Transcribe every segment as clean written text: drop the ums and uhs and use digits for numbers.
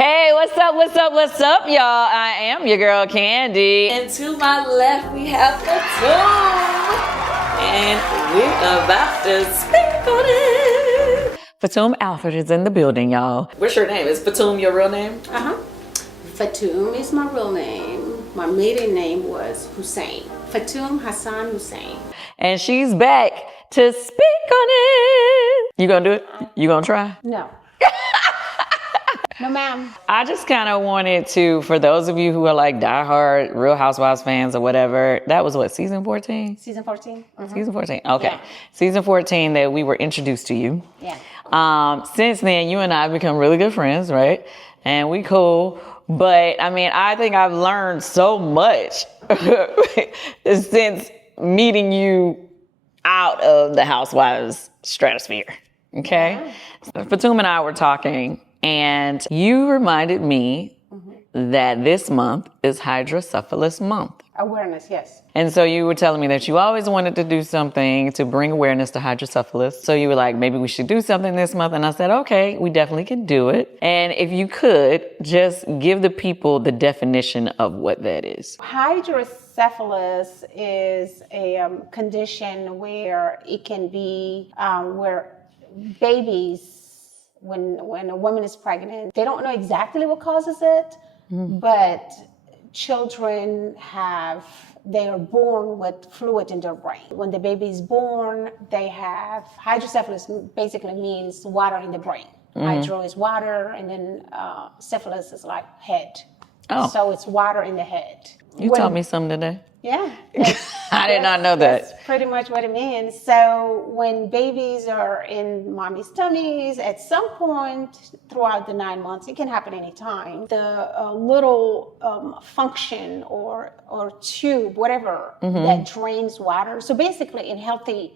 Hey, what's up, what's up, what's up, y'all? I am your girl, Candy. And to my left, we have Fatum. And we're about to speak on it. Fatum Alfred is in the building, y'all. What's your name? Is Fatum your real name? Fatum is my real name. My maiden name was Hussein. Fatum Hassan Hussein. And she's back to speak on it. You gonna do it? You gonna try? No. No, ma'am. I just kind of wanted to, for those of you who are like diehard Real Housewives fans or whatever, that was what, season 14? Season 14? Mm-hmm. Season 14, okay. Yeah. Season 14 that we were introduced to you. Yeah. Since then, you and I have become really good friends, right? And we cool. But I mean, I think I've learned so much since meeting you out of the Housewives stratosphere, okay? Yeah. Fatum and I were talking, and you reminded me that this month is Hydrocephalus month. Awareness, yes. And so you were telling me that you always wanted to do something to bring awareness to hydrocephalus. So you were like, maybe we should do something this month. And I said, okay, we definitely can do it. And if you could, just give the people the definition of what that is. Hydrocephalus is a condition where it can be where babies, when a woman is pregnant, they don't know exactly what causes it, but children they are born with fluid in their brain. When the baby is born, they have hydrocephalus. Basically means water in the brain. Hydro is water, and then cephalus is like head. Oh. So it's water in the head. You taught me something today. Yeah. I did not know that. That's pretty much what it means. So when babies are in mommy's tummies, at some point throughout the 9 months, it can happen anytime, the little function or tube, whatever, that drains water. So basically in healthy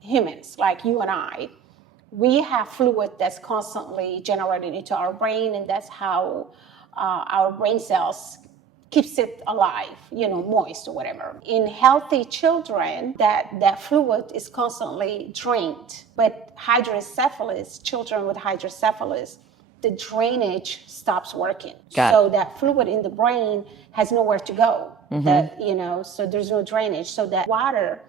humans like you and I, we have fluid that's constantly generated into our brain, and that's how our brain cells keeps it alive, moist or whatever. In healthy children, that fluid is constantly drained. But hydrocephalus, children with hydrocephalus, the drainage stops working. So that fluid in the brain has nowhere to go. So there's no drainage. So that water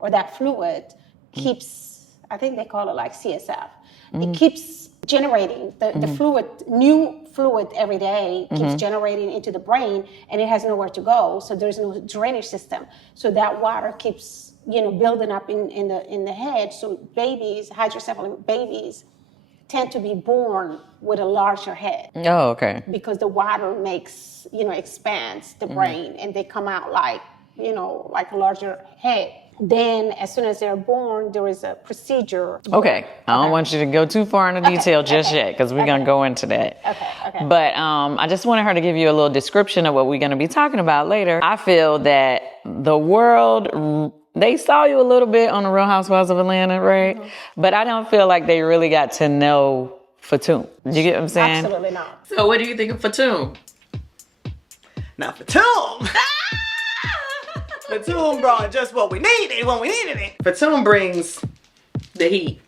or that fluid keeps, I think they call it like CSF. It keeps generating the fluid, new fluid every day keeps generating into the brain, and it has nowhere to go. So there's no drainage system. So that water keeps, building up in the head. So babies, hydrocephalus babies, tend to be born with a larger head. Oh, okay. Because the water makes, expands the brain, and they come out like a larger head. Then, as soon as they're born, there is a procedure. Okay. I don't want you to go too far into detail just yet, because we're going to go into that. Okay. But I just wanted her to give you a little description of what we're going to be talking about later. I feel that the world, they saw you a little bit on the Real Housewives of Atlanta, right? But I don't feel like they really got to know Fatum. You get what I'm saying? Absolutely not. So what do you think of Fatum? Now Fatum! Fatum brought just what we needed when we needed it. Fatum brings The heat.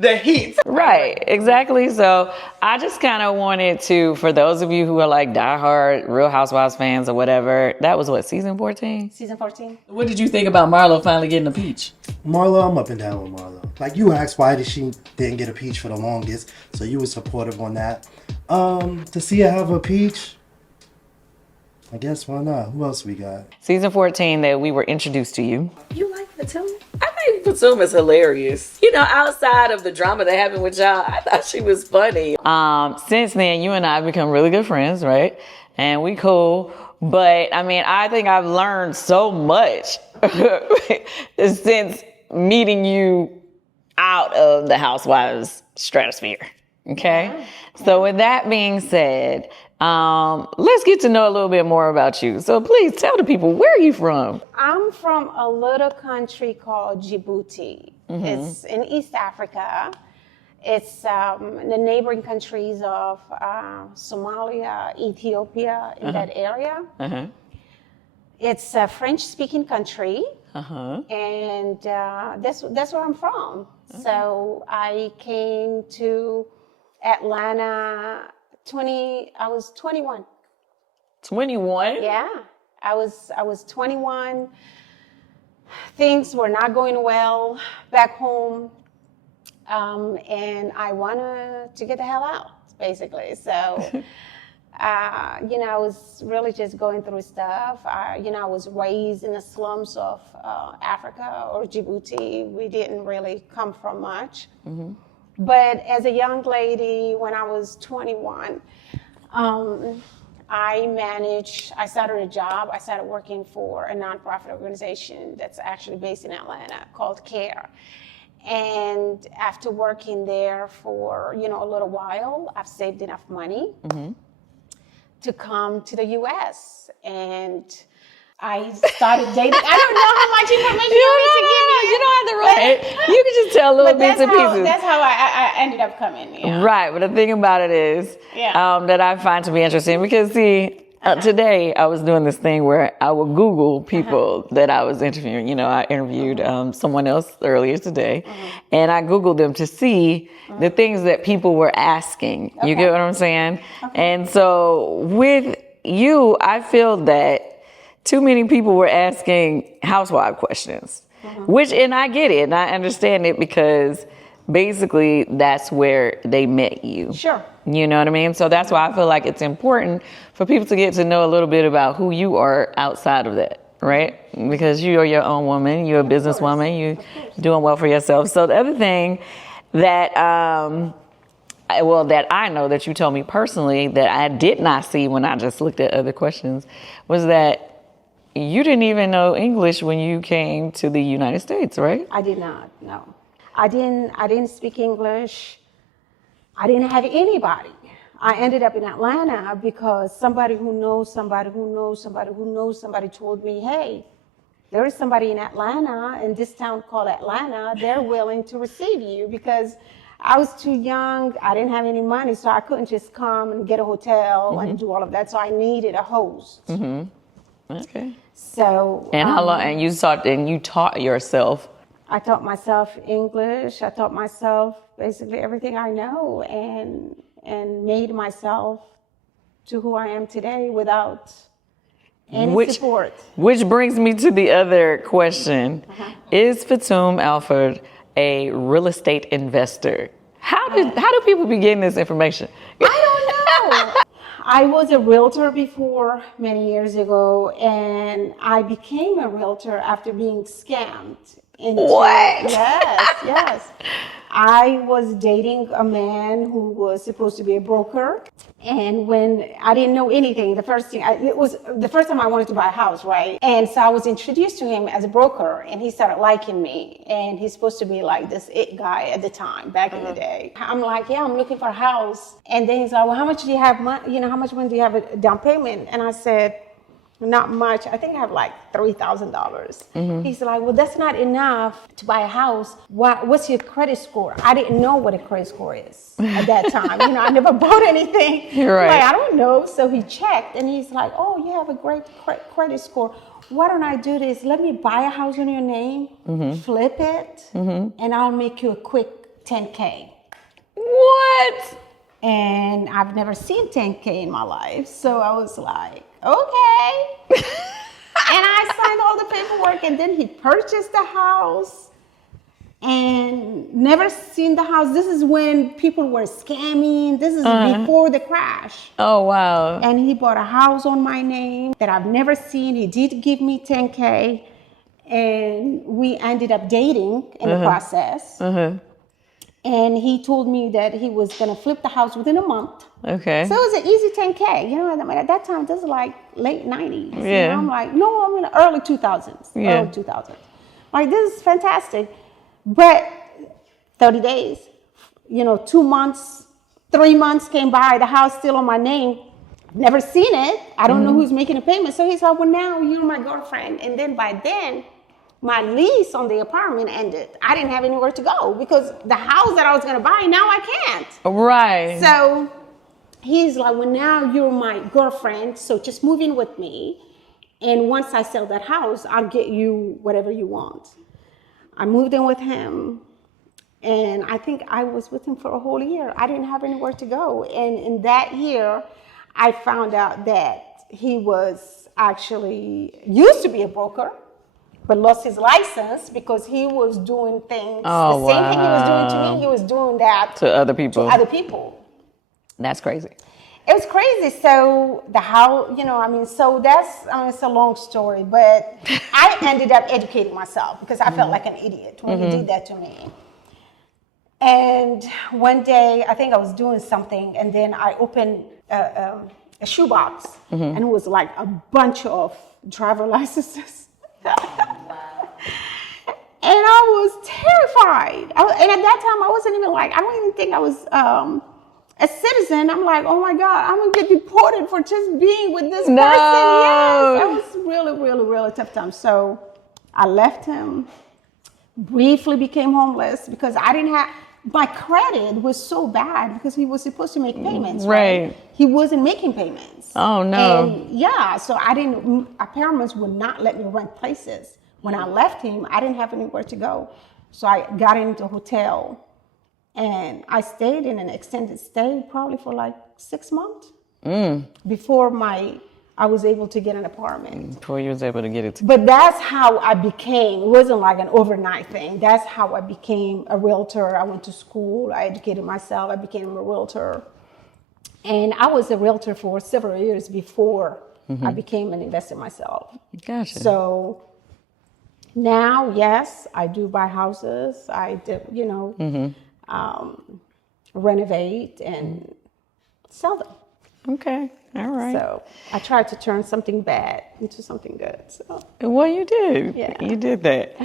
the heat. Right, exactly. So I just kind of wanted to, for those of you who are like diehard Real Housewives fans or whatever, that was what, season 14? Season 14. What did you think about Marlo finally getting a peach? Marlo, I'm up and down with Marlo. Like, you asked why did she didn't get a peach for the longest, so you were supportive on that. To see her have a peach, I guess why not? Who else we got? Season 14 that we were introduced to you. You like Fatum? I think Fatum is hilarious. Outside of the drama that happened with y'all, I thought she was funny. Since then, you and I have become really good friends, right? And we cool. But I mean, I think I've learned so much since meeting you out of the Housewives stratosphere. Okay? So with that being said, let's get to know a little bit more about you. So please tell the people, where are you from? I'm from a little country called Djibouti. It's in East Africa. It's the neighboring countries of Somalia, Ethiopia, in that area. It's a French-speaking country, and that's where I'm from. So I came to Atlanta I was 21. 21? Yeah, I was 21. Things were not going well back home, and I wanted to get the hell out, basically. So, I was really just going through stuff. I was raised in the slums of Africa or Djibouti. We didn't really come from much. Mm-hmm. But as a young lady, when I was 21, I started a job. I started working for a nonprofit organization that's actually based in Atlanta called CARE. And after working there for, a little while, I've saved enough money to come to the U.S. And I started dating. I don't know how much information you want me to give you. You don't have to write. You can just tell little bits and pieces. That's how I ended up coming. Yeah. Right, but the thing about it is that I find to be interesting because, see, today I was doing this thing where I would Google people that I was interviewing. I interviewed someone else earlier today, and I Googled them to see the things that people were asking. You get what I'm saying? And so with you, I feel that too many people were asking housewife questions, and I get it and I understand it because basically that's where they met you. Sure. You know what I mean? So that's why I feel like it's important for people to get to know a little bit about who you are outside of that, right? Because you are your own woman, you're a businesswoman, you're doing well for yourself. So the other thing that, that I know that you told me personally that I did not see when I just looked at other questions was that you didn't even know English when you came to the United States, right? I did not, no. I didn't speak English. I didn't have anybody. I ended up in Atlanta because somebody who knows somebody who knows somebody who knows somebody told me, hey, there is somebody in Atlanta, in this town called Atlanta, they're willing to receive you, because I was too young, I didn't have any money, so I couldn't just come and get a hotel and do all of that, so I needed a host. Okay. So. And how long, and you taught yourself? I taught myself English. I taught myself basically everything I know, and made myself to who I am today without any support. Which brings me to the other question. Is Fatum Alford a real estate investor? How do people be getting this information? I don't know. I was a realtor before many years ago, and I became a realtor after being scammed. What? Yes. I was dating a man who was supposed to be a broker, and when I didn't know anything, it was the first time I wanted to buy a house, right? And so I was introduced to him as a broker, and he started liking me, and he's supposed to be like this it guy at the time, back in the day. I'm like, yeah, I'm looking for a house, and then he's like, well, how much do you have? How much money do you have a down payment? And I said, not much. I think I have like $3,000. He's like, well, that's not enough to buy a house. What's your credit score? I didn't know what a credit score is at that time. I never bought anything. You're right. Like, I don't know. So he checked, and he's like, oh, you have a great credit score. Why don't I do this? Let me buy a house in your name, flip it, and I'll make you a quick $10K. What? And I've never seen $10K in my life. So I was like, okay. And I signed all the paperwork, and then he purchased the house and never seen the house. This is when people were scamming. This is before the crash. Oh, wow. And he bought a house on my name that I've never seen. He did give me $10K, and we ended up dating in the process. And he told me that he was going to flip the house within a month. Okay. So it was an easy $10K. At that time, this is like late 90s. Yeah. I'm like, no, I'm in the early 2000s. Yeah. Early 2000s. Like, this is fantastic. But 30 days, 2 months, 3 months came by, the house still on my name. Never seen it. I don't know who's making a payment. So he's like, well, now you're my girlfriend. And then by then, my lease on the apartment ended. I didn't have anywhere to go because the house that I was going to buy, now I can't. Right. So he's like, well, now you're my girlfriend, so just move in with me. And once I sell that house, I'll get you whatever you want. I moved in with him. And I think I was with him for a whole year. I didn't have anywhere to go. And in that year, I found out that he was actually used to be a broker, but lost his license because he was doing things, the same thing he was doing to me, he was doing that To other people. to other people. That's crazy. It was crazy. So so it's a long story, but I ended up educating myself because I felt like an idiot when he did that to me. And one day, I think I was doing something, and then I opened a shoebox, and it was like a bunch of driver licenses. And I was terrified. And at that time, I wasn't even I don't even think I was a citizen. I'm like, oh my God, I'm gonna get deported for just being with this person. Yes, it was really, really, really tough time. So I left him, briefly became homeless because I didn't have, my credit was so bad because he was supposed to make payments, right? He wasn't making payments. Oh no. And yeah, so our parents would not let me rent places. When I left him, I didn't have anywhere to go. So I got into a hotel and I stayed in an extended stay probably for like 6 months before I was able to get an apartment. Before you was able to get it. But that's how I became, it wasn't like an overnight thing. That's how I became a realtor. I went to school, I educated myself, I became a realtor. And I was a realtor for several years before I became an investor myself. Gotcha. So now, yes, I do buy houses. I do, renovate and sell them. Okay. All right. So I tried to turn something bad into something good. So. Well, you did. Yeah. You did that.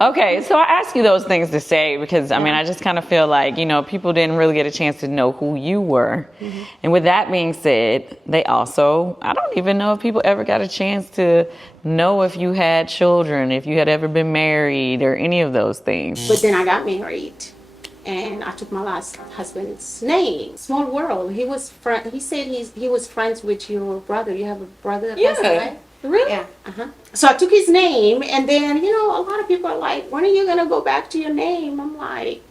Okay. So I ask you those things to say because, I mean, I just kind of feel like, people didn't really get a chance to know who you were. And with that being said, they also, I don't even know if people ever got a chance to know if you had children, if you had ever been married or any of those things. But then I got married. And I took my last husband's name. Small world. He said he was friends with your brother. You have a brother that passed away? Really? Yeah. So I took his name, and then a lot of people are like, "When are you gonna go back to your name?" I'm like,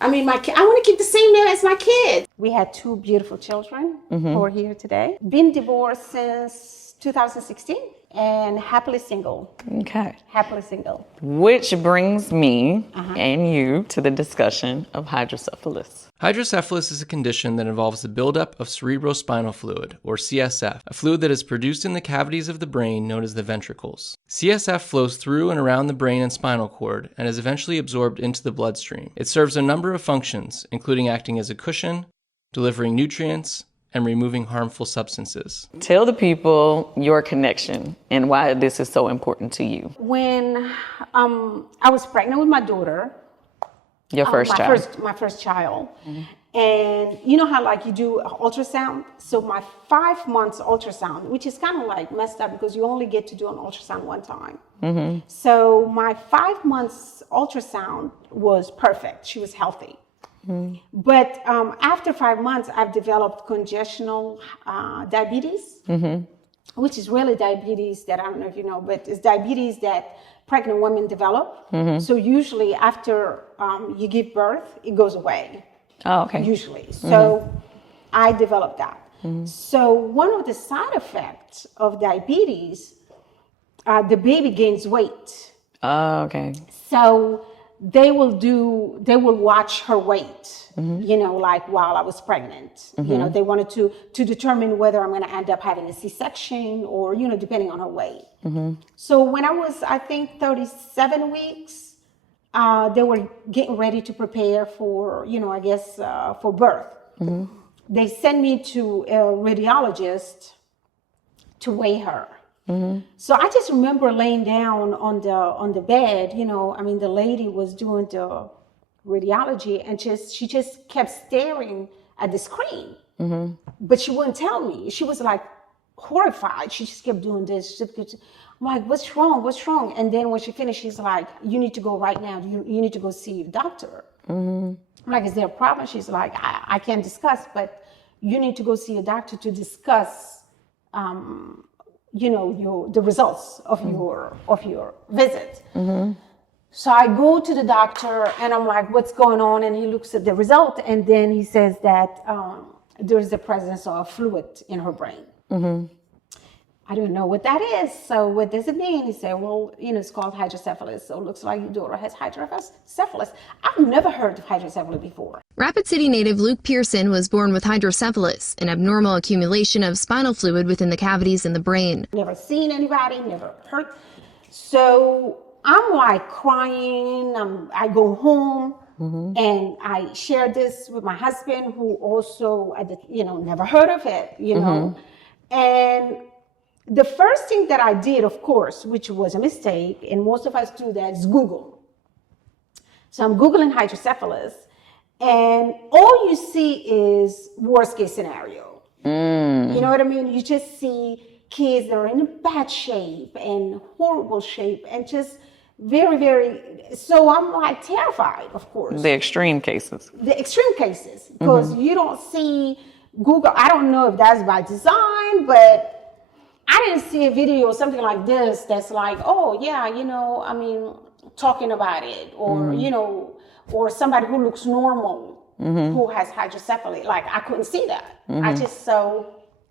I want to keep the same name as my kids. We had 2 beautiful children who are here today. Been divorced since 2016. And happily single. Okay. Happily single. Which brings me and you to the discussion of hydrocephalus. Hydrocephalus is a condition that involves the buildup of cerebrospinal fluid, or CSF, a fluid that is produced in the cavities of the brain known as the ventricles. CSF flows through and around the brain and spinal cord and is eventually absorbed into the bloodstream. It serves a number of functions, including acting as a cushion, delivering nutrients, and removing harmful substances. Tell the people your connection and why this is so important to you. When I was pregnant with my daughter, your first child. My first child. And you know how you do ultrasound? So my 5 months ultrasound, which is kind of messed up because you only get to do an ultrasound one time. So my 5 months ultrasound was perfect. She was healthy. But after 5 months, I've developed congenital diabetes, which is really diabetes that I don't know if you know, but it's diabetes that pregnant women develop. So usually after you give birth, it goes away. Oh, okay. Usually. So I developed that. So one of the side effects of diabetes, the baby gains weight. Oh, okay. So they will watch her weight, while I was pregnant. They wanted to determine whether I'm going to end up having a C-section or, depending on her weight. So when I was, I think, 37 weeks, they were getting ready to prepare for, for birth. They sent me to a radiologist to weigh her. So I just remember laying down on the bed, the lady was doing the radiology and she just kept staring at the screen, but she wouldn't tell me. She was horrified. She just kept doing this. I'm like, what's wrong? And then when she finished, she's like, you need to go right now. You need to go see a doctor. I'm like, is there a problem? She's like, I can't discuss, but you need to go see a doctor to discuss the results of your visit. So I go to the doctor and I'm like, what's going on? And he looks at the result and then he says that there's the presence of fluid in her brain. I don't know what that is. So what does it mean? He said, well, it's called hydrocephalus. So it looks like your daughter has hydrocephalus. I've never heard of hydrocephalus before. Rapid City native Luke Pearson was born with hydrocephalus, an abnormal accumulation of spinal fluid within the cavities in the brain. Never seen anybody, never heard. So I'm like crying. I go home and I share this with my husband, who also, never heard of it, And the first thing that I did, of course, which was a mistake, and most of us do that, is Google. So I'm Googling hydrocephalus, and all you see is worst case scenario. You know what I mean? You just see kids that are in bad shape and horrible shape and just very, very, so I'm like terrified, of course. The extreme cases. The extreme cases, because you don't see Google. I don't know if that's by design, but I didn't see a video or something like this that's like, oh yeah, talking about it, or or somebody who looks normal who has hydrocephalus. Like, I couldn't see that. I just saw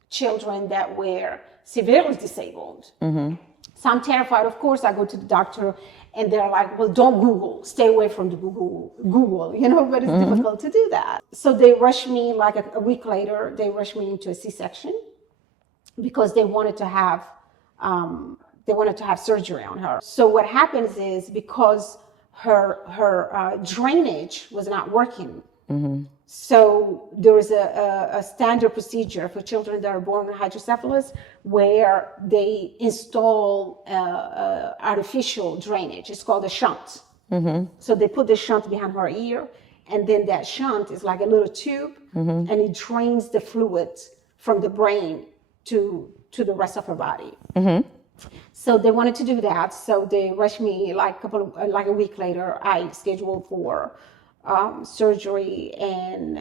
children that were severely disabled. So I'm terrified. Of course, I go to the doctor and they're like, well, don't Google, stay away from the Google, but it's difficult to do that. So they rushed me, like a week later, they rushed me into a C-section because they wanted to have surgery on her. So what happens is, because her drainage was not working, so there is a standard procedure for children that are born with hydrocephalus where they install artificial drainage. It's called a shunt. So they put the shunt behind her ear, and then that shunt is like a little tube, and it drains the fluid from the brain to the rest of her body. So they wanted to do that. So they rushed me like a week later. I scheduled for surgery, and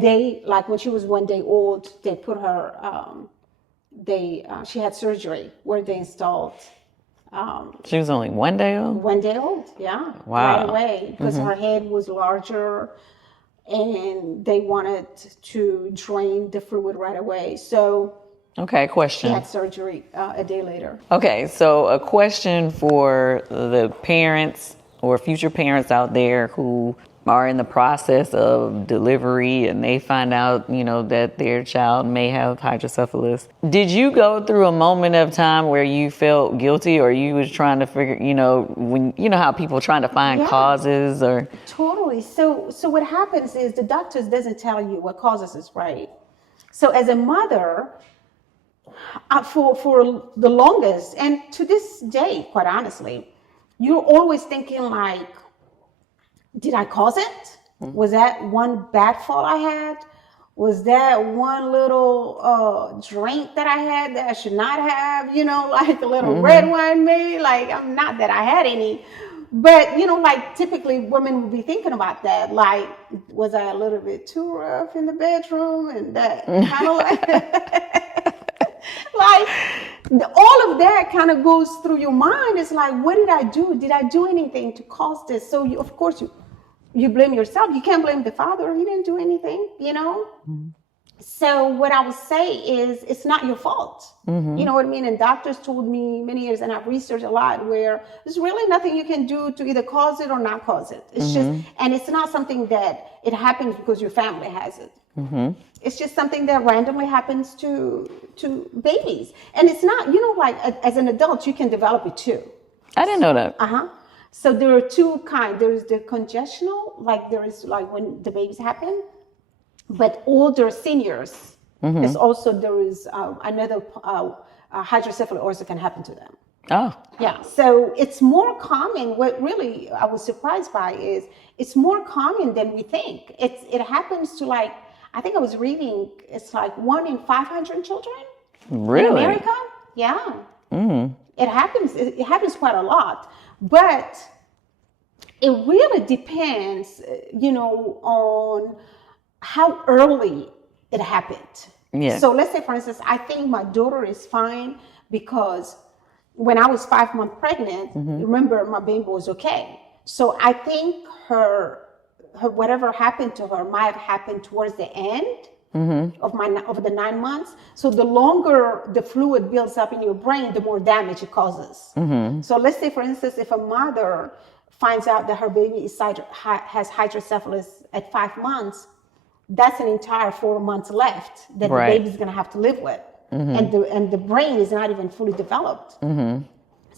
they, like, when she was 1 day old, they put her. She had surgery where they installed. She was only 1 day old? 1 day old, yeah. Wow. Right away, because her head was larger, and they wanted to drain the fluid right away. So Okay, she question. had surgery a day later. Okay, so a question for the parents or future parents out there who are in the process of delivery and they find out, that their child may have hydrocephalus. Did you go through a moment of time where you felt guilty, or you was trying to figure, when how people trying to find causes, or? Totally. So what happens is the doctors doesn't tell you what causes it, right? So as a mother, for the longest, and to this day, quite honestly, you're always thinking like, did I cause it? Was that one bad fault I had? Was that one little drink that I had that I should not have? Like a little red wine maybe? Like, I'm not that I had any. But, like typically women would be thinking about that. Like, was I a little bit too rough in the bedroom? And that kind of like all of that kind of goes through your mind. It's like, what did I do? Did I do anything to cause this? So of course you blame yourself. You can't blame the father. He didn't do anything, So what I would say is, it's not your fault. You know what I mean? And doctors told me many years, and I've researched a lot, where there's really nothing you can do to either cause it or not cause it. It's just, and it's not something that it happens because your family has it. It's just something that randomly happens to babies. And it's not, like as an adult, you can develop it too. I didn't know that. So there are two kinds. There is the congenital, like there is like when the babies happen, but older seniors, is also, there is another hydrocephalus also can happen to them. Oh. Yeah, so it's more common. What really I was surprised by is it's more common than we think. It happens to, like, I think I was reading, it's like 1 in 500 children Really? in America. Yeah. It happens quite a lot. But it really depends, on how early it happened. Yeah. So let's say, for instance, I think my daughter is fine because, when I was 5 months pregnant, remember my baby was okay. So I think her whatever happened to her might have happened towards the end of the 9 months. So the longer the fluid builds up in your brain, the more damage it causes. So let's say, for instance, if a mother finds out that her baby has hydrocephalus at 5 months, that's an entire 4 months left that the baby's going to have to live with. And the brain is not even fully developed.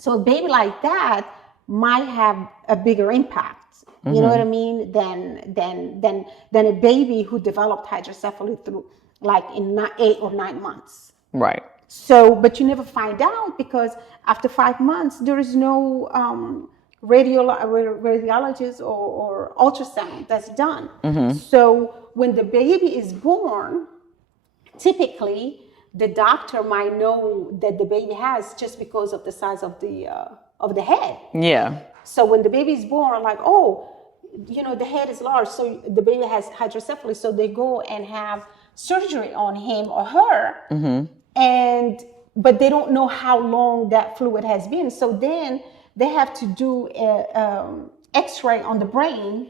So a baby like that might have a bigger impact. You know what I mean? Than a baby who developed hydrocephalus through like in 8 or 9 months. Right. So, but you never find out because after 5 months, there is no radiologist or ultrasound that's done. So when the baby is born, typically the doctor might know that the baby has just because of the size of the head. Yeah. So when the baby is born, like, oh, you know, the head is large, so the baby has hydrocephalus. So they go and have surgery on him or her, but they don't know how long that fluid has been. So then they have to do a X-ray on the brain,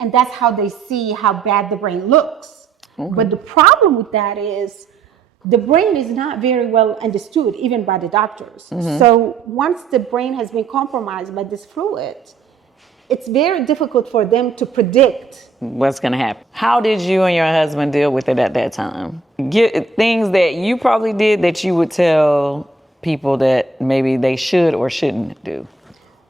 and that's how they see how bad the brain looks. But the problem with that is the brain is not very well understood, even by the doctors. So once the brain has been compromised by this fluid, it's very difficult for them to predict what's going to happen. How did you and your husband deal with it at that time? Things that you probably did that you would tell people that maybe they should or shouldn't do.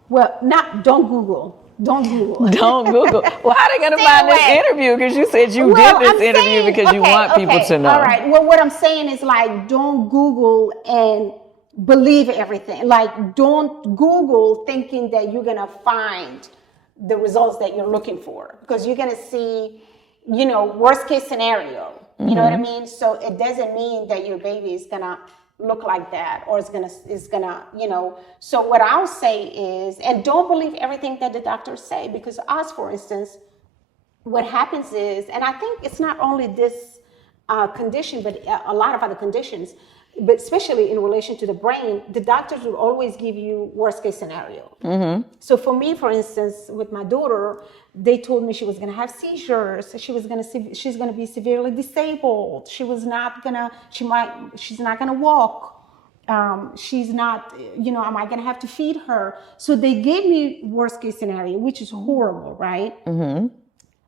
Well, don't Google. Don't Google. Don't Google. Well, how are they going to find this interview? Because you said you did this interview because you want people to know. All right. Well, what I'm saying is like, don't Google and believe everything. Like, don't Google thinking that you're going to find the results that you're looking for, because you're going to see, you know, worst case scenario. You know what I mean? So it doesn't mean that your baby is going to look like that, or it's gonna, you know. So what I'll say is, and don't believe everything that the doctors say, because us, for instance, what happens is, and I think it's not only this condition, but a lot of other conditions, but especially in relation to the brain, the doctors will always give you worst case scenario. So for me, for instance, with my daughter, they told me she was going to have seizures. She's going to be severely disabled. She's not going to walk. She's not, you know, am I going to have to feed her? So they gave me worst case scenario, which is horrible, right?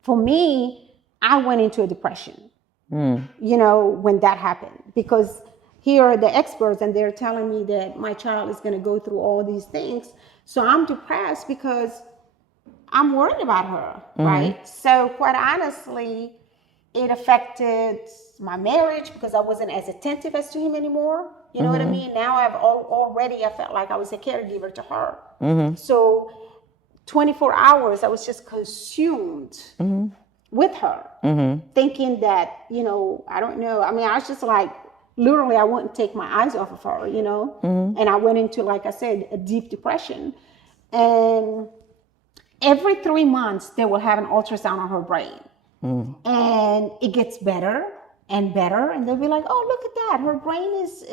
For me, I went into a depression, you know, when that happened, because here are the experts and they're telling me that my child is going to go through all these things. So I'm depressed because I'm worried about her, right? So quite honestly, it affected my marriage because I wasn't as attentive as to him anymore. You know what I mean? Now I felt like I was a caregiver to her. So 24 hours, I was just consumed with her, thinking that, you know, I don't know. I mean, I was just like, literally, I wouldn't take my eyes off of her, you know? And I went into, like I said, a deep depression. And every 3 months, they will have an ultrasound on her brain. And it gets better and better. And they'll be like, oh, look at that. Her brain is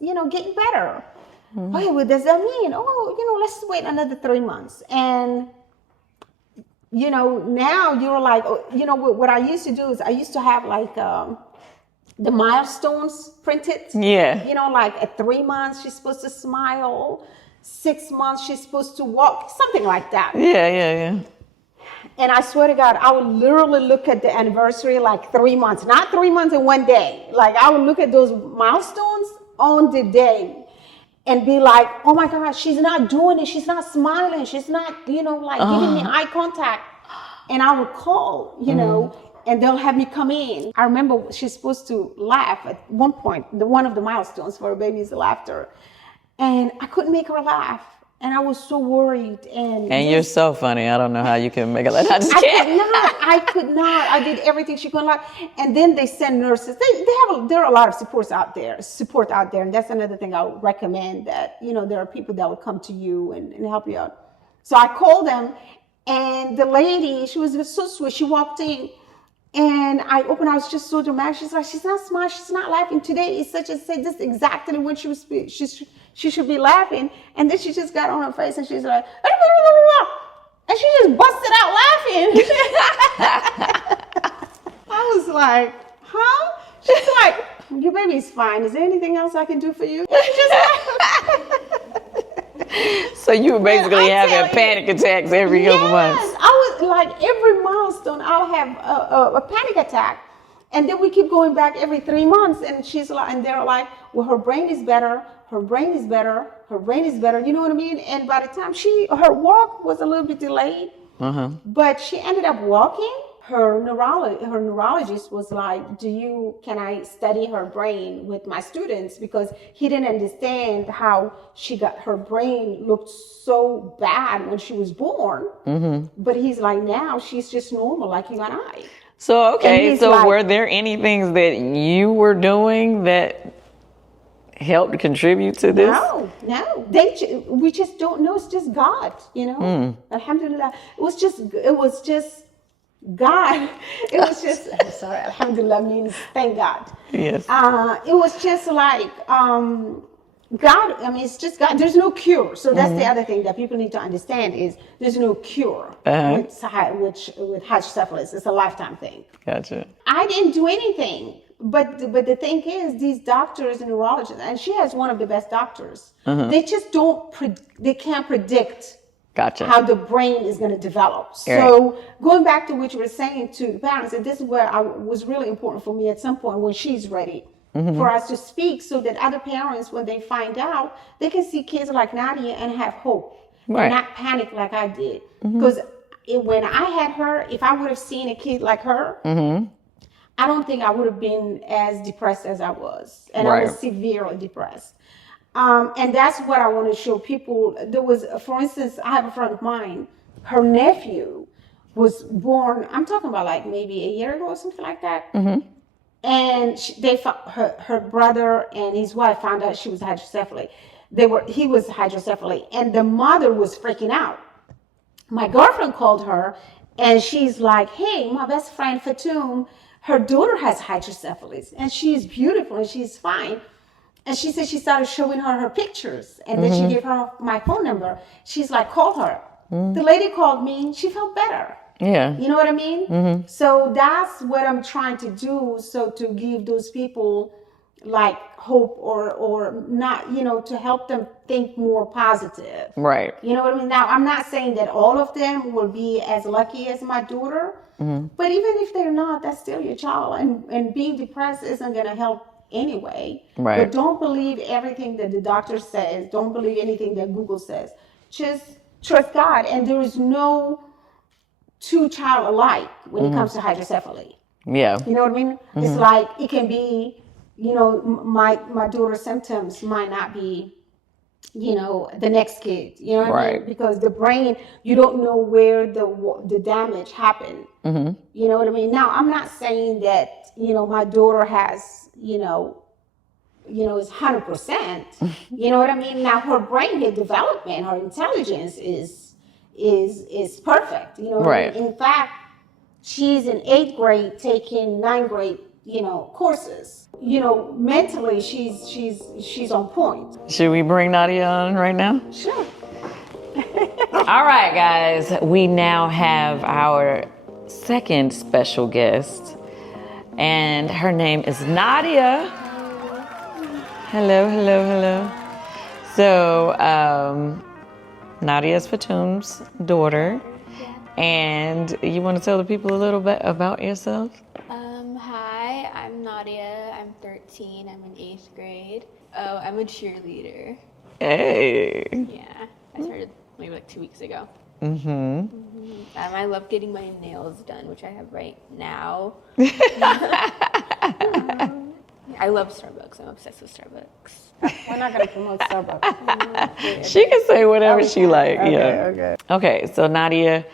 you know, getting better. Okay, what does that mean? Oh, you know, let's wait another 3 months. And, you know, now you're like, you know, what I used to do is I used to have like, the milestones printed. Yeah. You know, like at 3 months, she's supposed to smile. 6 months, she's supposed to walk. Something like that. Yeah. And I swear to God, I would literally look at the anniversary like 3 months. Not 3 months in one day. Like I would look at those milestones on the day and be like, oh my God, she's not doing it. She's not smiling. She's not, you know, like giving me eye contact. And I would call, you know, and they'll have me come in. I remember she's supposed to laugh at one point. One of the milestones for a baby is laughter. And I couldn't make her laugh. And I was so worried. And you're so funny. I don't know how you can make her laugh. I could not. I did everything she could laugh. And then they send nurses. There are a lot of support out there. And that's another thing I would recommend, that, you know, there are people that would come to you and help you out. So I called them. And the lady, she was so sweet. She walked in. And I opened, I was just so dramatic. She's like, she's not smiling, she's not laughing. Today is such and said this exactly when she should be laughing. And then she just got on her face and she's like, and she just busted out laughing. I was like, huh? She's like, your baby's fine. Is there anything else I can do for you? So you were basically having panic attacks every couple months. Yes, I was like, every milestone, I'll have a panic attack. And then we keep going back every 3 months. And she's like, and they're like, well, her brain is better. Her brain is better. Her brain is better. You know what I mean? And by the time her walk was a little bit delayed, but she ended up walking. Her neurologist was like, can I study her brain with my students? Because he didn't understand how her brain looked so bad when she was born. But he's like, now she's just normal like you and I. So, okay, so like, were there any things that you were doing that helped contribute to this? No. We just don't know. It's just God, you know? Alhamdulillah. It was just God. It was just, I'm sorry, alhamdulillah means thank God. Yes. It was just like, God, I mean, it's just God. There's no cure. So that's the other thing that people need to understand is there's no cure with hydrocephalus. It's a lifetime thing. Gotcha. I didn't do anything. But the thing is, these doctors and neurologists, and she has one of the best doctors, they just they can't predict how the brain is going to develop. So going back to what you were saying to the parents, and this is where was really important for me at some point when she's ready for us to speak, so that other parents, when they find out, they can see kids like Nadia and have hope and not panic like I did. Because when I had her, if I would have seen a kid like her, I don't think I would have been as depressed as I was. And I was severely depressed. And that's what I want to show people. There was, for instance, I have a friend of mine, her nephew was born, I'm talking about like maybe a year ago or something like that. And her brother and his wife found out she was hydrocephalic. He was hydrocephalic, and the mother was freaking out. My girlfriend called her, and she's like, hey, my best friend Fatum, her daughter has hydrocephalus, and she's beautiful and she's fine. And she said she started showing her pictures, and then she gave her my phone number. She's like, call her. The lady called me, she felt better. Yeah. You know what I mean? So that's what I'm trying to do. So to give those people like hope or not, you know, to help them think more positive. Right. You know what I mean? Now, I'm not saying that all of them will be as lucky as my daughter, but even if they're not, that's still your child. And being depressed isn't going to help anyway. Right. But don't believe everything that the doctor says. Don't believe anything that Google says. Just trust God. And there is no two child alike when it comes to hydrocephaly. Yeah. You know what I mean? It's like it can be, you know, my daughter's symptoms might not be, you know, the next kid. You know what I mean? Because the brain, you don't know where the damage happened. You know what I mean? Now, I'm not saying that, you know, my daughter has, you know, is 100%. You know what I mean? Now, her brain, her development, her intelligence is perfect. You know what I mean? In fact, she's in 8th grade taking 9th grade, you know, courses. You know, mentally, she's on point. Should we bring Nadia on right now? Sure. All right, guys. We now have our second special guest, and her name is Nadia. Hello. So, Nadia is Fatum's daughter, and you want to tell the people a little bit about yourself? Hi, I'm Nadia. I'm 13. I'm in 8th grade. Oh, I'm a cheerleader. Hey. Yeah, I started maybe like 2 weeks ago. I love getting my nails done, which I have right now. I love Starbucks. I'm obsessed with Starbucks. We're not going to promote Starbucks. She can say whatever she like. Okay. Okay, so Nadia,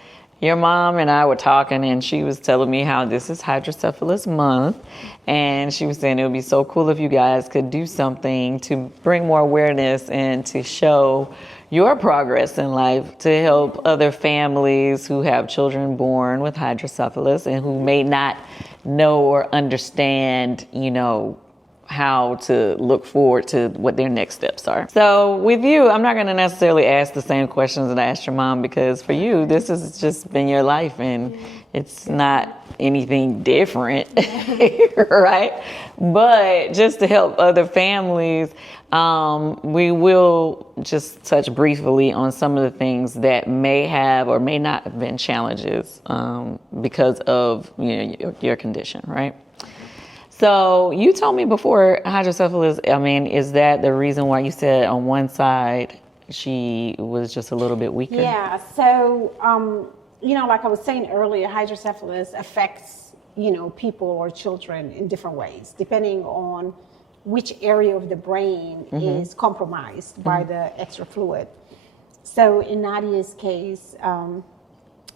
your mom and I were talking, and she was telling me how this is Hydrocephalus month, and she was saying it would be so cool if you guys could do something to bring more awareness and to show your progress in life to help other families who have children born with hydrocephalus and who may not know or understand, how to look forward to what their next steps are. So with you, I'm not going to necessarily ask the same questions that I asked your mom, because for you, this has just been your life and it's not anything different, right? But just to help other families, we will just touch briefly on some of the things that may have or may not have been challenges because of your condition, right? So you told me before hydrocephalus, is that the reason why you said on one side she was just a little bit weaker? Yeah, so, like I was saying earlier, hydrocephalus affects, people or children in different ways, depending on which area of the brain is compromised by the extra fluid. So in Nadia's case,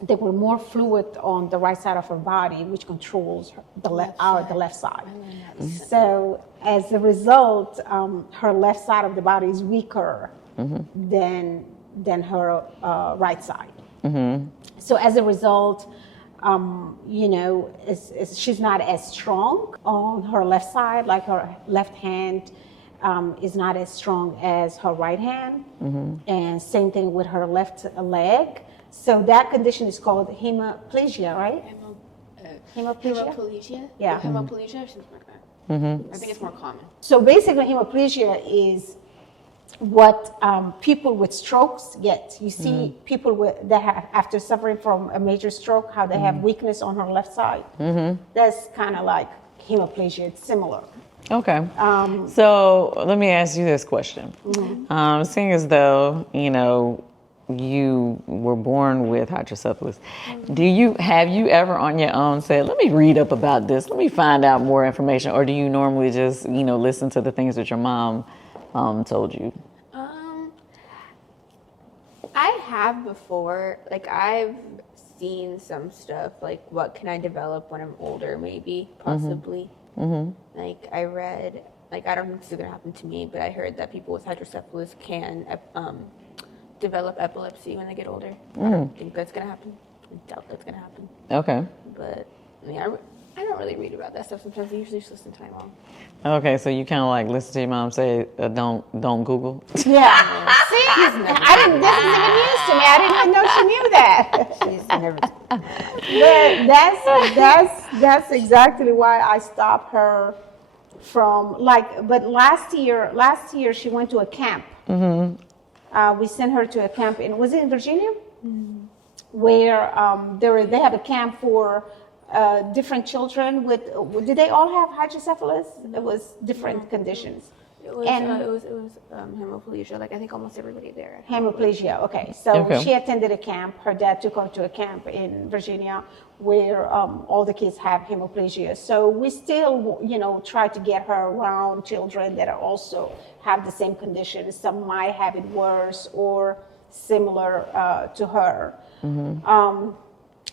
there were more fluid on the right side of her body, which controls the left side. So as a result, her left side of the body is weaker than her right side. So as a result, she's not as strong on her left side, like her left hand is not as strong as her right hand. And same thing with her left leg. So that condition is called hemiplegia, right? Hemiplegia? Yeah. Hemiplegia or something like that. I think it's more common. So basically, hemiplegia is what people with strokes get. You see people that have, after suffering from a major stroke, how they have weakness on her left side. That's kind of like hemiplegia. It's similar. Okay. So let me ask you this question. Seeing as though, you were born with hydrocephalus, have you ever on your own said, let me read up about this, let me find out more information, or do you normally just, listen to the things that your mom told you? I have before. I've seen some stuff, what can I develop when I'm older, maybe, possibly. I read, I don't think this is going to happen to me, but I heard that people with hydrocephalus can develop epilepsy when they get older. I don't think that's going to happen. I doubt that's going to happen. Okay. But, I don't really read about that stuff sometimes. I usually just listen to my mom. Okay, so you kind of listen to your mom say, don't Google? Yeah. See, this is even news to me. I didn't even know she knew that. She's never... But that's exactly why I stopped her from, but last year she went to a camp. We sent her to a camp was it in Virginia? Where they have a camp for different children did they all have hydrocephalus? It was different conditions. It was hemiplegia. I think almost everybody there. Hemiplegia, okay. So she attended a camp. Her dad took her to a camp in Virginia where all the kids have hemiplegia. So we still, try to get her around children that are also have the same condition. Some might have it worse or similar to her.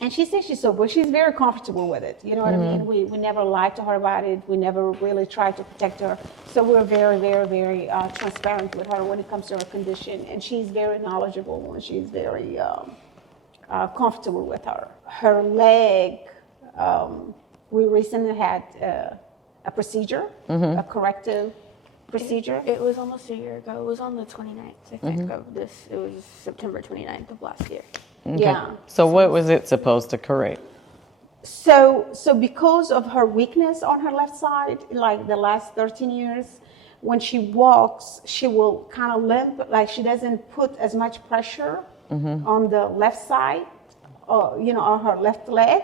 And she says she's she's very comfortable with it. You know what I mean? We never lied to her about it. We never really tried to protect her. So we're very, very, very transparent with her when it comes to her condition. And she's very knowledgeable and she's very comfortable with her. Her leg, we recently had a procedure, a corrective procedure. It was almost a year ago. It was on the 29th, I think, of this. It was September 29th of last year. Okay. Yeah. So what was it supposed to correct? So because of her weakness on her left side, the last 13 years, when she walks, she will kind of limp, she doesn't put as much pressure on the left side, on her left leg.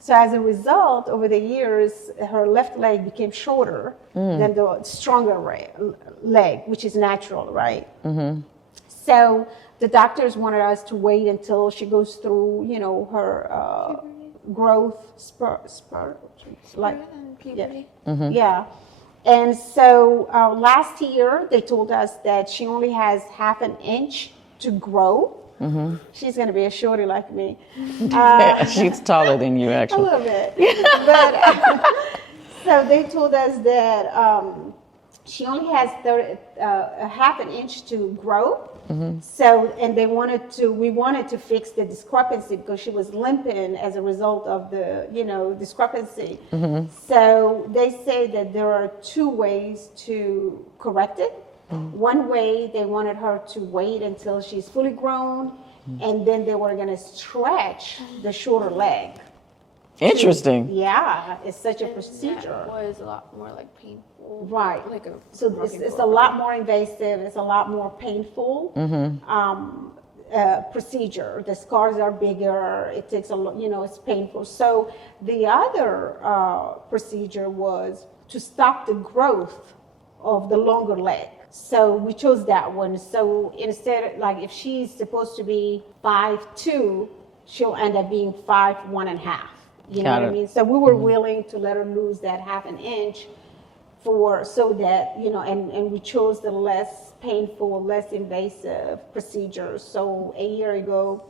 So as a result, over the years, her left leg became shorter than the stronger leg, which is natural, right? So the doctors wanted us to wait until she goes through, her growth spurt. Puberty. Yeah. And so last year, they told us that she only has half an inch to grow. She's going to be a shorty like me. She's taller than you, actually. A little bit. But so they told us that she only has a half an inch to grow. So, and we wanted to fix the discrepancy because she was limping as a result of the, discrepancy. So they say that there are 2 ways to correct it. One way, they wanted her to wait until she's fully grown, and then they were going to stretch the shorter leg. Interesting. Yeah, it's such a procedure. That was a lot more like painful. Right. So it's a lot more invasive. It's a lot more painful procedure. The scars are bigger. It takes a lot. It's painful. So the other procedure was to stop the growth of the longer leg. So we chose that one. So instead, like if she's supposed to be 5'2", she'll end up being 5'1.5". You know what I mean? So we were willing to let her lose that half an inch so that, and we chose the less painful, less invasive procedures. So a year ago,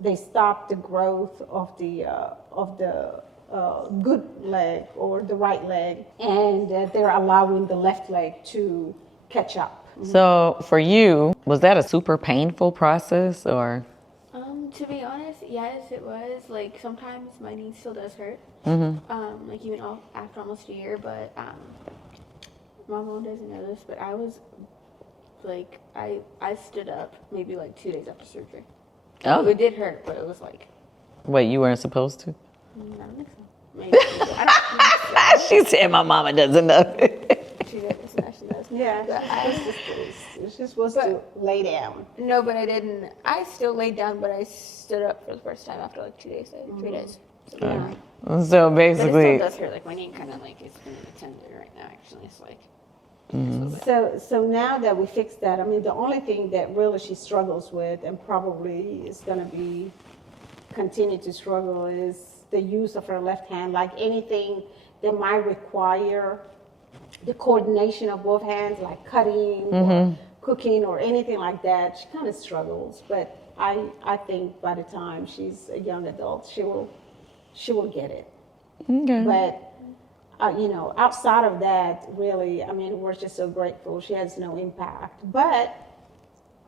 they stopped the growth of the good leg or the right leg, and they're allowing the left leg to catch up. So for you, was that a super painful process or? To be honest, yes, it was. Like sometimes my knee still does hurt. Like even after almost a year, but my mom doesn't know this, but I was like I stood up maybe like 2 days after surgery. Oh, It did hurt, but it was like. wait, you weren't supposed to? I don't think so. Maybe. I don't think so. She said my mama doesn't know. She does. She does. Yeah, But she's supposed to lay down. No, but I didn't. I still laid down, but I stood up for the first time after like 2 days, 3 days. So, yeah. So But it basically, still does hurt. Like my knee kind of like it's been in a tendon right now. Actually, it's like. So now that we fixed that, I mean, the only thing that really she struggles with, and probably is going to be continue to struggle, is the use of her left hand. Like anything that might require the coordination of both hands, like cutting or cooking or anything like that, she kind of struggles. But I think by the time she's a young adult, she will get it. okay. But outside of that, really, I mean, we're just so grateful. She has no impact. But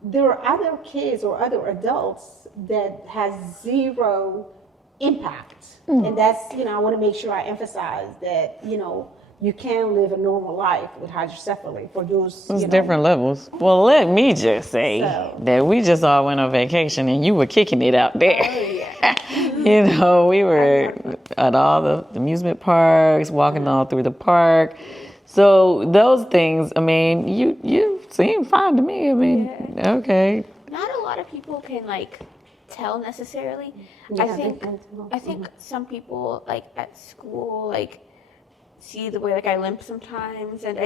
there are other kids or other adults that has zero impact. And that's, I want to make sure I emphasize that, you can live a normal life with hydrocephaly for those. There's different levels. Well, let me just say So. that we just all went on vacation and you were kicking it out there. Oh, You we were at all the amusement parks, walking all through the park. So those things, I mean, you seem fine to me. I mean, okay. Not a lot of people can like tell necessarily. Yeah, I think some people like at school like see the way like I limp sometimes, and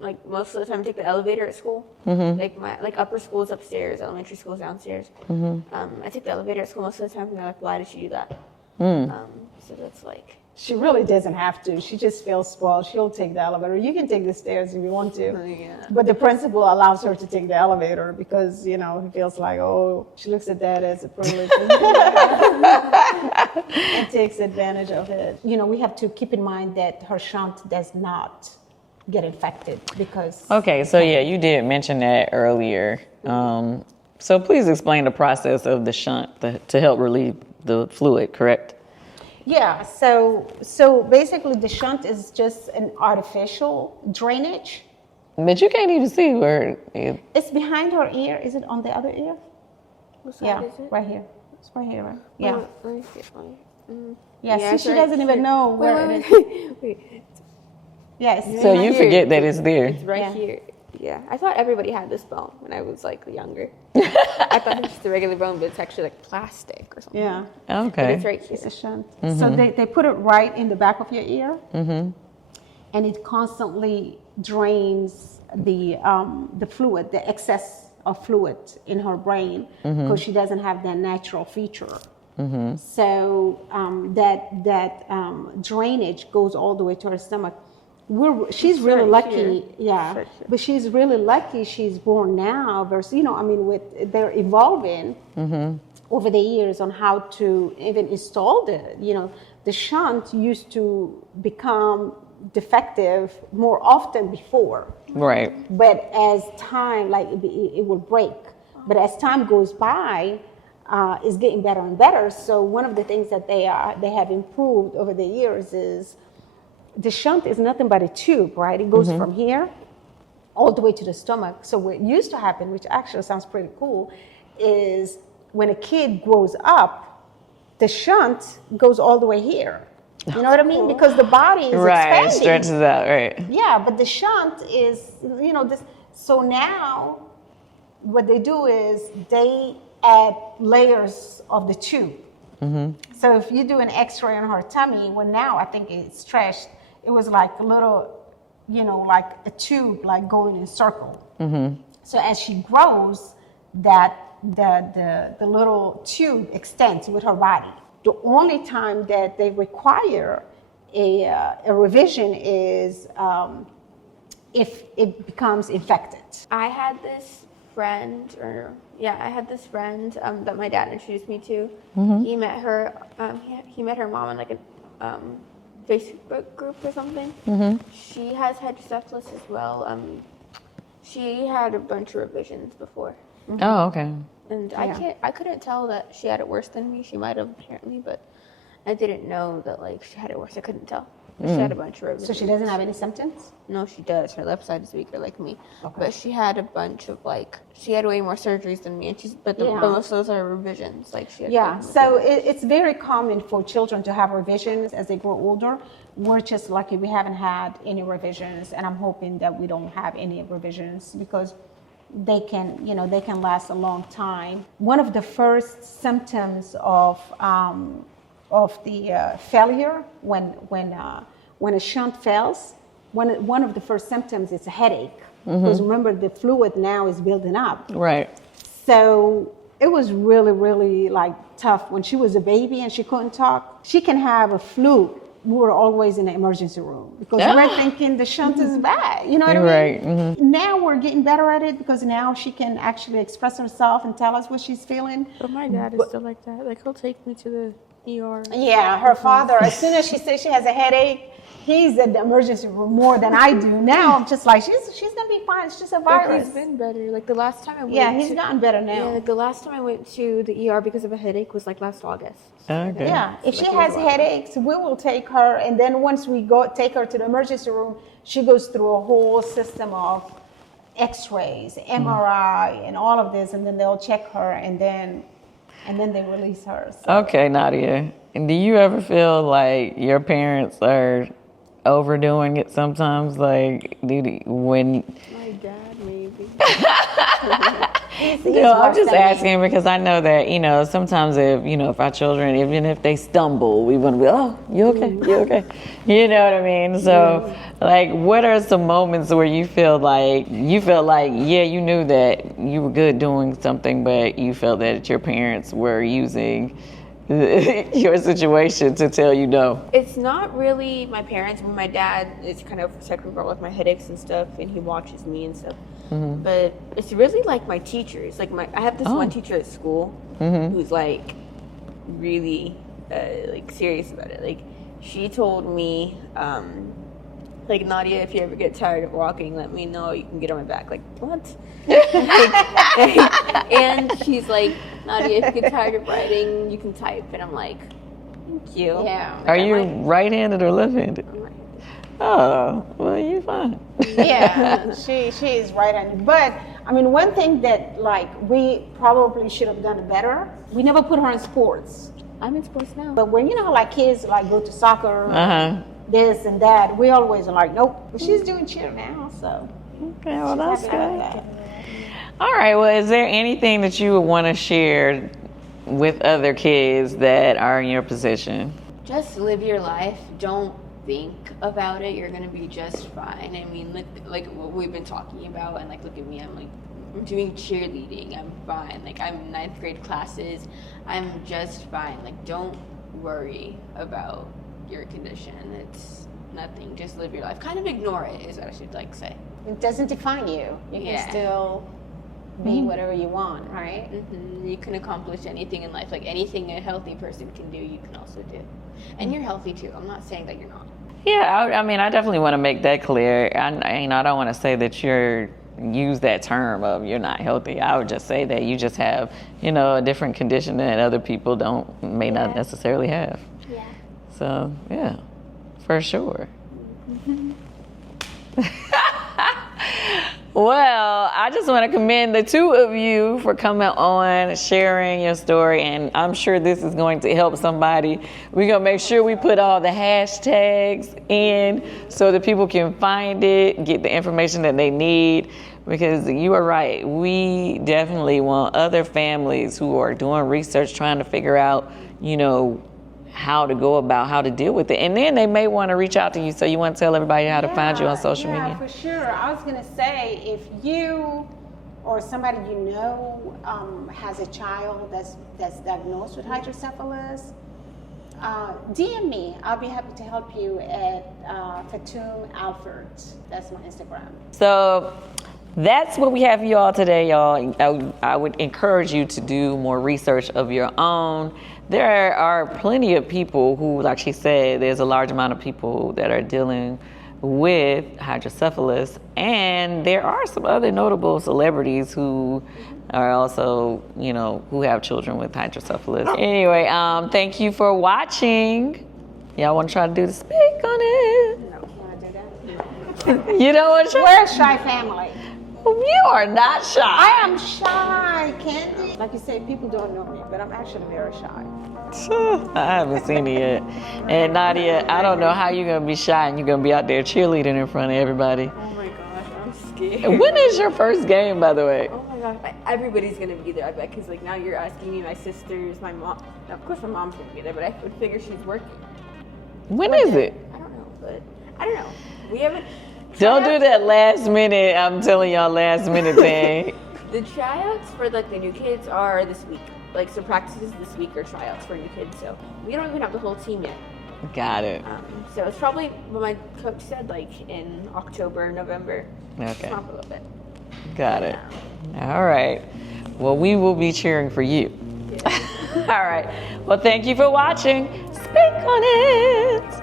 like most of the time I take the elevator at school. Like my upper school is upstairs, elementary school is downstairs. I take the elevator at school most of the time, and they're like, "Why did you do that?" So that's like. She really doesn't have to. She just feels spoiled. She'll take the elevator. You can take the stairs if you want to. Yeah. But the principal allows her to take the elevator because, he feels like, she looks at that as a privilege and takes advantage of it. We have to keep in mind that her shunt does not get infected because... Okay, so yeah, you did mention that earlier. So please explain the process of the shunt to help relieve the fluid, correct? Yeah, so basically the shunt is just an artificial drainage. But you can't even see where it... It's behind her ear. Is it on the other ear? What side Yeah, is it? right here. It's right here, right? Yeah. Let me see it. Yeah, Yeah, see, it's she right doesn't even here. know where it is. Wait. Yeah, it's So behind you her. forget that it's there. It's right Yeah. here. Yeah, I thought everybody had this bone when I was like younger. I thought it was just a regular bone, but it's actually like plastic or something. Yeah, But Okay. it's right here. it's a shunt. So they put it right in the back of your ear, and it constantly drains the fluid, the excess of fluid in her brain because she doesn't have that natural feature. So that drainage goes all the way to her stomach. She's really right lucky, here. yeah. Right here. But she's really lucky she's born now versus, they're evolving over the years on how to even install the shunt used to become defective more often before. Right. But as time, like it will break. But as time goes by, it's getting better and better. So one of the things that they have improved over the years is the shunt is nothing but a tube, right? It goes from here all the way to the stomach. So what used to happen, which actually sounds pretty cool, is when a kid grows up, the shunt goes all the way here. You know what I mean? Because the body is Right, expanding. stretches out, right. Yeah, but the shunt is, this. So now what they do is they add layers of the tube. So if you do an x-ray on her tummy, well, now I think it's stretched. It was like a little, like a tube, like going in a circle. So as she grows, that the little tube extends with her body. The only time that they require a revision is if it becomes infected. I had this friend, that my dad introduced me to. He met her. He met her mom in like a Facebook group or something. She has hydrocephalus as well. She had a bunch of revisions before. Oh, okay. And I couldn't tell that she had it worse than me. She might have apparently, but I didn't know that like she had it worse. I couldn't tell. She had a bunch of revisions. So she doesn't have any symptoms? No, she does. Her left side is weaker like me. Okay. But she had a bunch of she had way more surgeries than me, and but most of those are revisions. Like she had so it's very common for children to have revisions as they grow older. We're just lucky we haven't had any revisions, and I'm hoping that we don't have any revisions because they can last a long time. One of the first symptoms of the failure when a shunt fails, one of the first symptoms is a headache. Because remember, the fluid now is building up. Right. So it was really, really tough when she was a baby and she couldn't talk. She can have a flu. We were always in the emergency room because we're thinking the shunt is bad. You know what I mean? Right. Now we're getting better at it because now she can actually express herself and tell us what she's feeling. But my dad is still like that. Like he'll take me to the ER. Yeah, her father, as soon as she says she has a headache, he's at the emergency room more than I do. Now I'm just like, she's gonna be fine. It's just a virus. He's been better. Like the last time I went. Yeah, he's gotten better now. Yeah, like the last time I went to the ER because of a headache was like last August. Okay. Yeah, if she has headaches, we will take her, and then once we take her to the emergency room, she goes through a whole system of X-rays, MRI, and all of this, and then they'll check her, and then they release her. So. Okay, Nadia. And do you ever feel like your parents are overdoing it sometimes? Like, when... My dad, maybe. I'm just asking because I know that, sometimes if our children, even if they stumble, we want to be, oh, you okay? You okay? You know what I mean? So, what are some moments where you feel like, you knew that you were good doing something, but you felt that your parents were using your situation to tell you no? It's not really my parents. My dad is kind of second involved with my headaches and stuff, and he watches me and stuff. But it's really like my teachers. Like I have this one teacher at school who's really serious about it. Like she told me, Nadia, if you ever get tired of walking, let me know. You can get on my back. Like what? And she's like, Nadia, if you get tired of writing, you can type. And I'm like, thank you. Yeah. Are you right-handed or left-handed? I'm right. Oh, well, you're fine. Yeah, she is right on. But I mean, one thing that we probably should have done better. We never put her in sports. I'm in sports now. But when kids go to soccer, this and that, we always are like, nope. But she's doing cheer now, so. Okay, well, that's good. All right, well, is there anything that you would want to share with other kids that are in your position? Just live your life. Don't think about it. You're gonna be just fine. I mean, like what we've been talking about, and look at me. I'm doing cheerleading. I'm fine. I'm in 9th grade classes. I'm just fine. Don't worry about your condition. It's nothing. Just live your life. Kind of ignore it is what I should say. It doesn't define you. You can still be whatever you want, right? You can accomplish anything in life. Anything a healthy person can do, you can also do. And you're healthy too. I'm not saying that you're not. Yeah, I mean, I definitely want to make that clear. I don't want to say that you're use that term of you're not healthy. I would just say that you just have, a different condition that other people may not necessarily have. Yeah. So, yeah, for sure. Well, I just want to commend the two of you for coming on, sharing your story, and I'm sure this is going to help somebody. We're going to make sure we put all the hashtags in so that people can find it, get the information that they need, because you are right. We definitely want other families who are doing research, trying to figure out, how to go about how to deal with it. And then they may want to reach out to you. So you want to tell everybody how to find you on social media? Yeah, for sure. I was going to say, if you or somebody has a child that's diagnosed with hydrocephalus, DM me. I'll be happy to help you at Fatum Alford. That's my Instagram. So that's what we have for you all today, y'all. I would encourage you to do more research of your own. There are plenty of people who, like she said, there's a large amount of people that are dealing with hydrocephalus, and there are some other notable celebrities who are also, who have children with hydrocephalus. Anyway, thank you for watching. Y'all want to try to do the speak on it? No, want to do that? You don't want to try? We're a shy family. You are not shy. I am shy, Candy. Like you say, people don't know me, but I'm actually very shy. I haven't seen it yet. And Nadia, I don't know how you're going to be shy and you're going to be out there cheerleading in front of everybody. Oh my gosh, I'm scared. When is your first game, by the way? Oh my gosh, everybody's gonna be there, I bet, because now you're asking me, my sisters, my mom. Now, of course my mom's gonna be there, but I would figure she's working. When is it? I don't know, but I don't know. We haven't. Don't do that last minute, I'm telling y'all, last minute thing. The tryouts for the new kids are this week. So practices this week are tryouts for new kids. So we don't even have the whole team yet. Got it. So it's probably what my coach said, in October, November. Okay. Stop a little bit. Got it. All right. Well, we will be cheering for you. Yeah. All right. Well, thank you for watching. Speak on it.